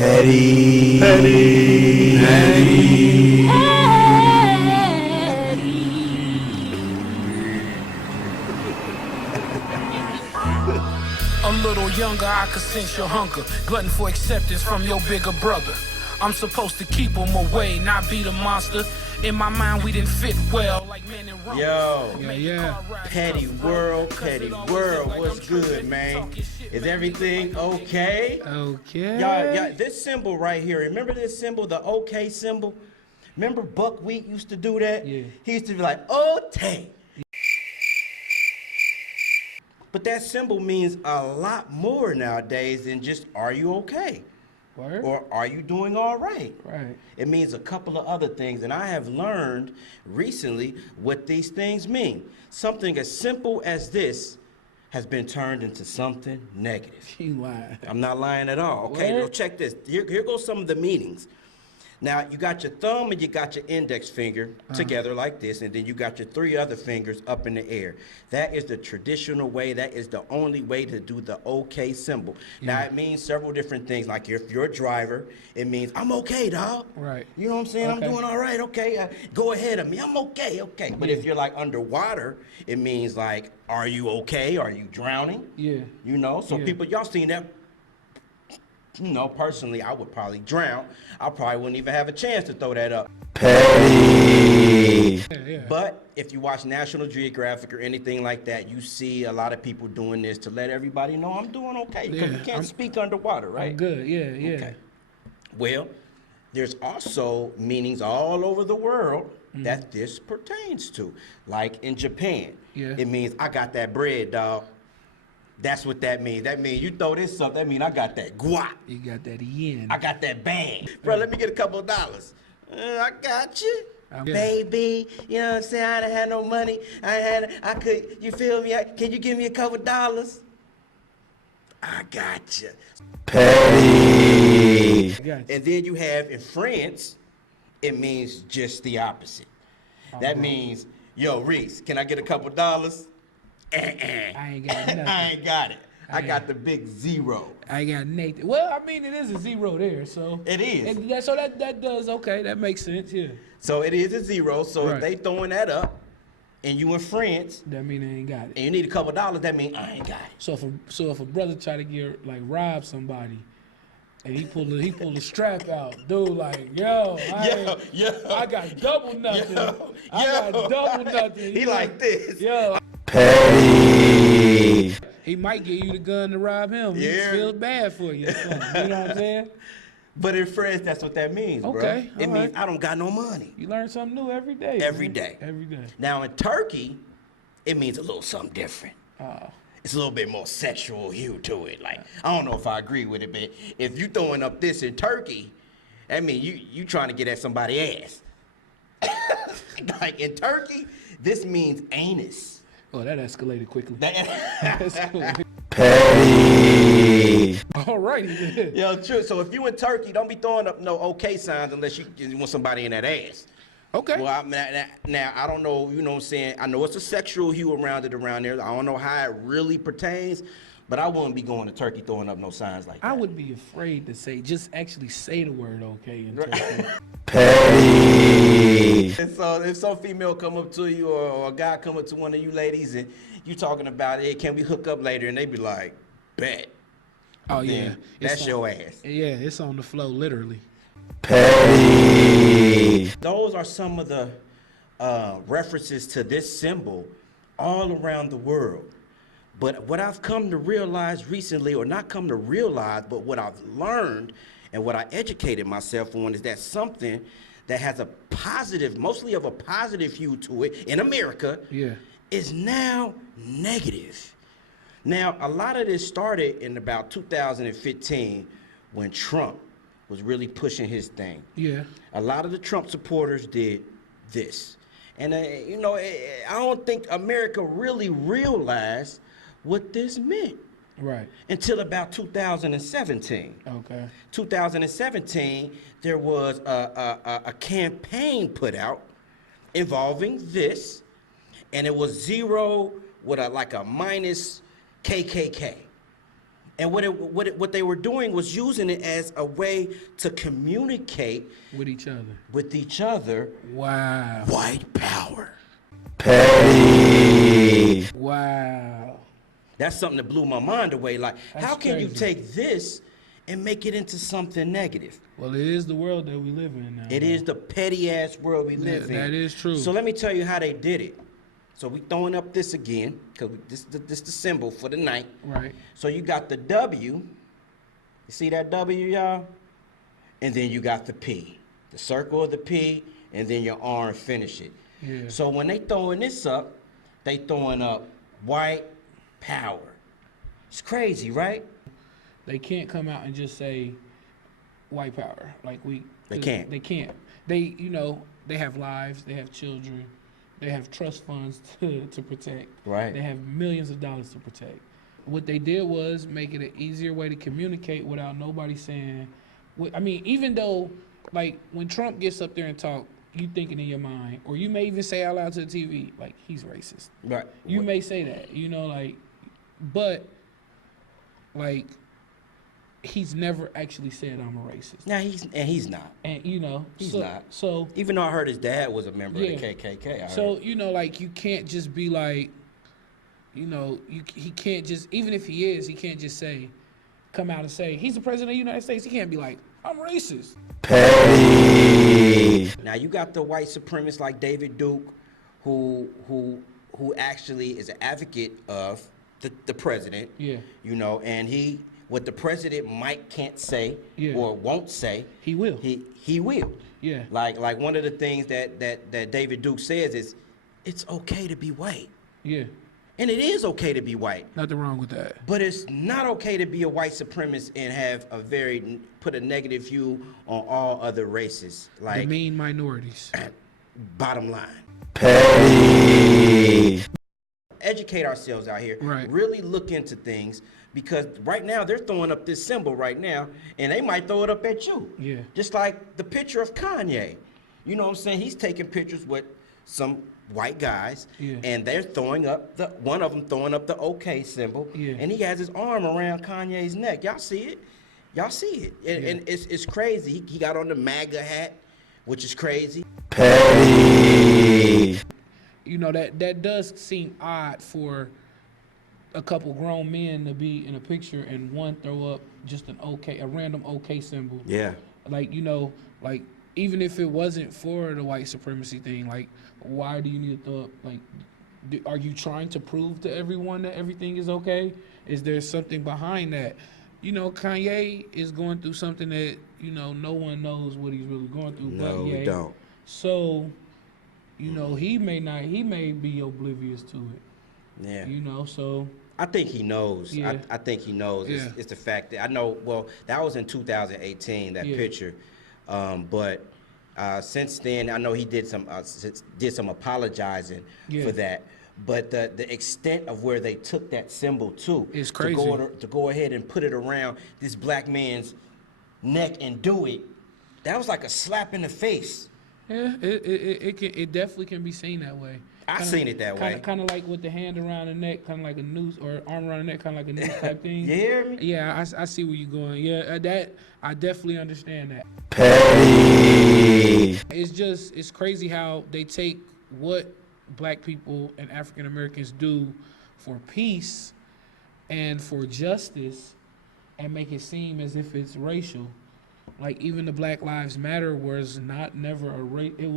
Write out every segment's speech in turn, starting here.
Petty. Petty. Petty. A little younger, I could sense your hunger, glutton for acceptance from your bigger brother. I'm supposed to keep him away, not be the monster. In my mind, we didn't fit well, like men in Rome. Yo, Petty World, what's good, man? Is everything okay? Okay. Y'all, this symbol right here, remember this symbol, the OK symbol? Remember Buckwheat used to do that? Yeah. He used to be like, okay. But that symbol means a lot more nowadays than just, are you okay? Word? Or are you doing all right? Right. It means a couple of other things, and I have learned recently what these things mean. Something as simple as this has been turned into something negative. You lying. I'm not lying at all, okay? Word? Well, check this. Here goes some of the meanings. Now, you got your thumb and you got your index finger together like this, and then you got your three other fingers up in the air. That is the traditional way. That is the only way to do the OK symbol. Yeah. Now, it means several different things. Like if you're a driver, it means, I'm okay, dog. Right. You know what I'm saying? Okay. I'm doing all right, okay. Go ahead of me. I'm okay, okay. But if you're like underwater, it means like, are you okay? Are you drowning? Yeah. You know? So Yeah. people, y'all seen that. You know, personally, I would probably drown. I probably wouldn't even have a chance to throw that up. Petty. Yeah. But if you watch National Geographic or anything like that, you see a lot of people doing this to let everybody know I'm doing okay. Because Yeah, you can't speak underwater, right? I'm good. Yeah. Okay. Well, there's also meanings all over the world that this pertains to. Like in Japan, Yeah. it means I got that bread, dog. That's what that means. That means you throw this up, that means I got that guap. You got that yen. I got that bang. Bro, let me get a couple of dollars. I got you. Yeah. Baby, you know what I'm saying? I didn't have no money. I could, you feel me? Can you give me a couple of dollars? I got you. Petty. Gotcha. And then you have in France, it means just the opposite. That means, yo, Reese, can I get a couple of dollars? I ain't got nothing. I ain't got it. I got the big zero. I ain't got Nathan. Well, I mean, it is a zero there, so. It is. So that does, okay, that makes sense, yeah. So it is a zero. So Right. if they throwing that up, and you in France, That mean I ain't got it. and you need a couple of dollars, that means I ain't got it. So if a brother try to get, like, rob somebody, and he pulled the strap out, dude, like, yo, I got double nothing. I got double nothing. He like this. Yo. Petty. He might give you the gun to rob him. He Yeah. feels bad for you. You know what I'm saying? But in France, that's what that means, bro. Okay, It all means right. I don't got no money. You learn something new every day. Every man. day. Every day. Now in Turkey, it means a little something different. Oh. It's a little bit more sexual hue to it. Like, I don't know if I agree with it, but if you throwing up this in Turkey, that means you trying to get at somebody's ass. Like in Turkey, this means anus. Oh, that escalated quickly. That Petty. Alrighty. Yo, true. So if you in Turkey, don't be throwing up no okay signs unless you want somebody in that ass. Okay. Well, now, I don't know, you know what I'm saying? I know it's a sexual hue around there. I don't know how it really pertains, but I wouldn't be going to Turkey throwing up no signs like that. I would be afraid to actually say the word okay in Right. Turkey. Petty. And so if some female come up to you or a guy come up to one of you ladies and you talking about, hey, can we hook up later? And they be like, bet. Oh, Then yeah. that's your ass. Yeah, it's on the flow, literally. Petty. Those are some of the references to this symbol all around the world. But what I've come to realize recently, or not come to realize, but what I've learned and what I educated myself on is that something that has a positive, mostly of a positive hue to it in America, Yeah. is now negative. Now, a lot of this started in about 2015 when Trump was really pushing his thing. Yeah. A lot of the Trump supporters did this. And, you know, I don't think America really realized what this meant Right. until about 2017. Okay. 2017, there was a campaign put out involving this, and it was zero with like a minus KKK. And what they were doing was using it as a way to communicate with each other. with each other. Wow. White power. Petty. Wow. That's something that blew my mind away. Like, That's how can you crazy. take this and make it into something negative? Well, it is the world that we live in now. It is the petty ass world we live in. That is true. So let me tell you how they did it. So we throwing up this again, because this the symbol for the night. Right. So you got the W. You see that W, y'all? And then you got the P. The circle of the P, and then your arm finish it. Yeah. So when they throwing this up, they throwing up white power. It's crazy, right? They can't come out and just say white power. Like They can't. They can't. They, you know, they have lives, they have children, they have trust funds to protect. Right. They have millions of dollars to protect. What they did was make it an easier way to communicate without nobody saying, I mean, even though, like, when Trump gets up there and talk, you thinking in your mind, or you may even say out loud to the TV, like, he's racist. Right. You may say that, you know, like, but, like, he's never actually said I'm a racist. Now he's not. And, you know, He's so, not. So, Even though I heard his dad was a member of Yeah. the KKK. so, you know, like, you can't just be like, you know, he can't just, even if he is, he can't just say, come out and say, he's the president of the United States. He can't be like, I'm racist. Petty. Now you got the white supremacists like David Duke, who actually is an advocate of the president. Yeah. You know, and what the president can't say Yeah. or won't say, He will. he will. Yeah. Like one of the things that David Duke says is, it's okay to be white, Yeah. and it is okay to be white. Nothing wrong with that. But it's not okay to be a white supremacist and have put a negative view on all other races. The Like, main minorities. bottom line, Petty. educate ourselves out here. Right. Really look into things, because right now they're throwing up this symbol right now, and they might throw it up at you. Yeah. Just like the picture of Kanye. You know what I'm saying? He's taking pictures with some white guys, Yeah. and they're throwing up one of them throwing up the OK symbol, Yeah. and he has his arm around Kanye's neck. Y'all see it? Y'all see it? And it's crazy. He got on the MAGA hat, which is crazy. Petty. You know, that does seem odd for a couple grown men to be in a picture and one throw up just a random OK symbol. Yeah. Like, you know, like, even if it wasn't for the white supremacy thing, like, why do you need to throw up, like, are you trying to prove to everyone that everything is okay? Is there something behind that? You know, Kanye is going through something that, you know, no one knows what he's really going through. No, but we Ye. don't. So, you know, he may be oblivious to it. Yeah. You know, so I think he knows. Yeah. I think he knows. Yeah. It's the fact that I know. Well, that was in 2018. That Yeah. picture, but since then, I know he did some apologizing Yeah. for that. But the extent of where they took that symbol to It's crazy. to go ahead and put it around this black man's neck and do it, that was like a slap in the face. yeah, it definitely can be seen that way. I seen it that way. Kind of like with the hand around the neck, kind of like a noose, or arm around the neck, kind of like a noose type thing. You hear me? Yeah, I see where you're going. Yeah, that I definitely understand that. Petty. It's crazy how they take what black people and African Americans do for peace and for justice and make it seem as if it's racial. Like, even the Black Lives Matter was never a race. It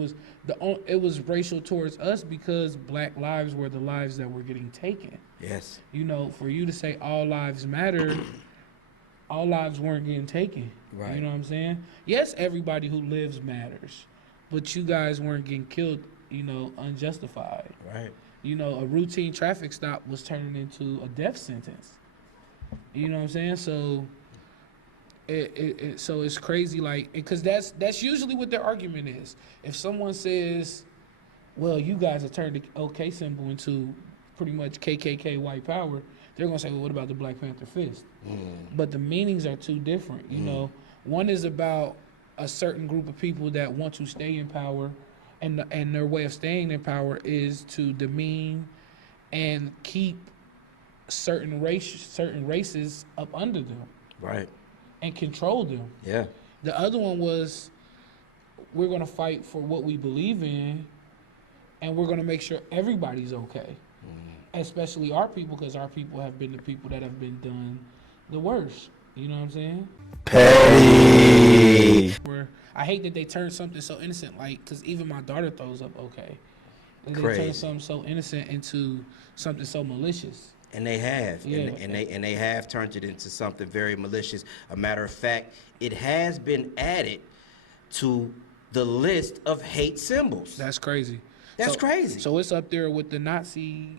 was racial towards us because black lives were the lives that were getting taken. Yes. You know, for you to say all lives matter, all lives weren't getting taken. Right. You know what I'm saying? Yes, everybody who lives matters, but you guys weren't getting killed, you know, unjustified. Right. You know, a routine traffic stop was turning into a death sentence. You know what I'm saying? So so it's crazy, like, because that's usually what their argument is. If someone says, well, you guys have turned the OK symbol into pretty much KKK white power, they're gonna say, well, what about the Black Panther fist? But the meanings are too different. You know, one is about a certain group of people that want to stay in power, and their way of staying in power is to demean and keep certain races up under them Right. and control them. Yeah. The other one was, we're gonna fight for what we believe in, and we're gonna make sure everybody's okay, especially our people, because our people have been the people that have been done the worst. You know what I'm saying? Petty. Where I hate that they turn something so innocent, like, because even my daughter throws up okay. They turn Crazy. something so innocent into something so malicious. And they have, Yeah. and they have turned it into something very malicious. A matter of fact, it has been added to the list of hate symbols. That's crazy. That's crazy. So it's up there with the Nazi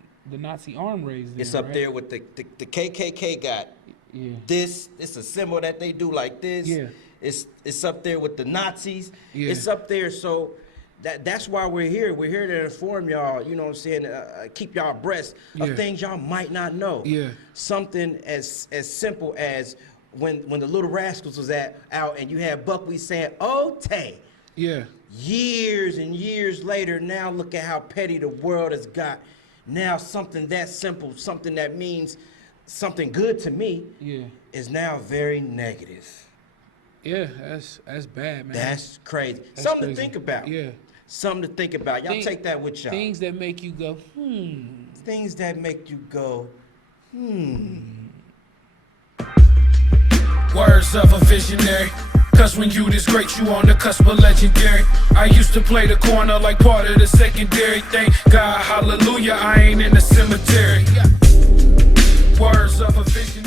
arm raised. It's up there with the KKK got Yeah. this. It's a symbol that they do like this. Yeah. It's up there with the Nazis. Yeah. It's up there. So that's why we're here. We're here to inform y'all. You know what I'm saying? Keep y'all abreast Yeah. of things y'all might not know. Yeah. Something as simple as when the Little Rascals was out and you had Buckwheat saying, "Oh, Tay." Yeah. Years and years later, now look at how petty the world has got. Now something that simple, something that means something good to me, Yeah. is now very negative. Yeah. That's bad, man. That's crazy. That's Something crazy. to think about. Yeah. Something to think about. Y'all Think- take that with y'all. Things that make you go, Things that make you go, Words of a visionary. Cause when you this great, you on the cusp of legendary. I used to play the corner like part of the secondary. Thank God, hallelujah, I ain't in the cemetery. Words of a visionary.